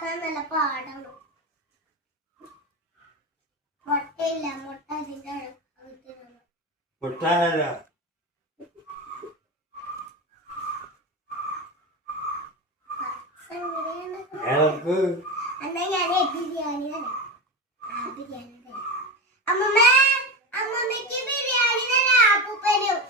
ഉണ്ടാക്കാൻ നല്ല പാടാണ്. മുട്ടയില്ല, മുട്ട അതിന്റെ മുട്ട എന്നാ ഞാൻ ബിരിയാണി തരാം. ബിരിയാണി തരാം. അമ്മമ്മ, അമ്മമ്മക്ക് ബിരിയാണി തരാം. അപ്പൂപ്പനും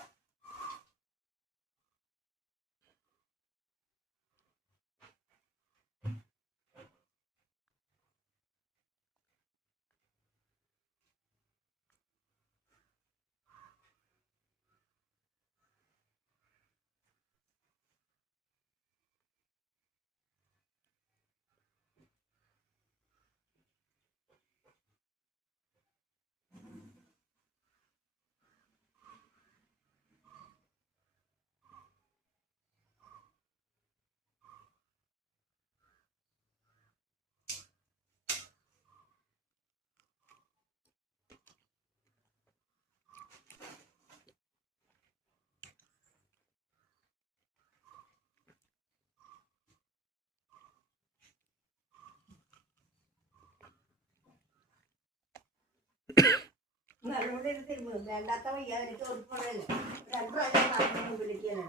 വേണ്ടാത്ത വയ്യ എനിക്ക് ഉറപ്പുള്ളതല്ലേ. 2 പ്രാവശ്യം മുമ്പിലേക്കാണ്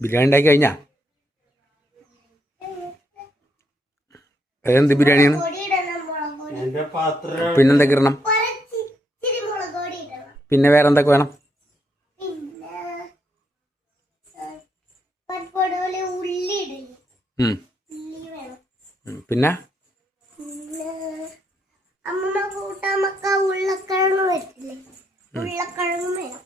ബിരിയാണി ഉണ്ടാക്കി കഴിഞ്ഞാ? എന്ത് ബിരിയാണിയാണ്? പിന്നെന്തൊക്കെ ഇടണം? പിന്നെ വേറെ എന്തൊക്കെ വേണം? പിന്നെ അമ്മ കൂട്ടാമക്ക ഉള്ളക്കിഴങ്ങ് വരില്ലേ? ഉള്ളക്കിഴങ്ങ് വേണം.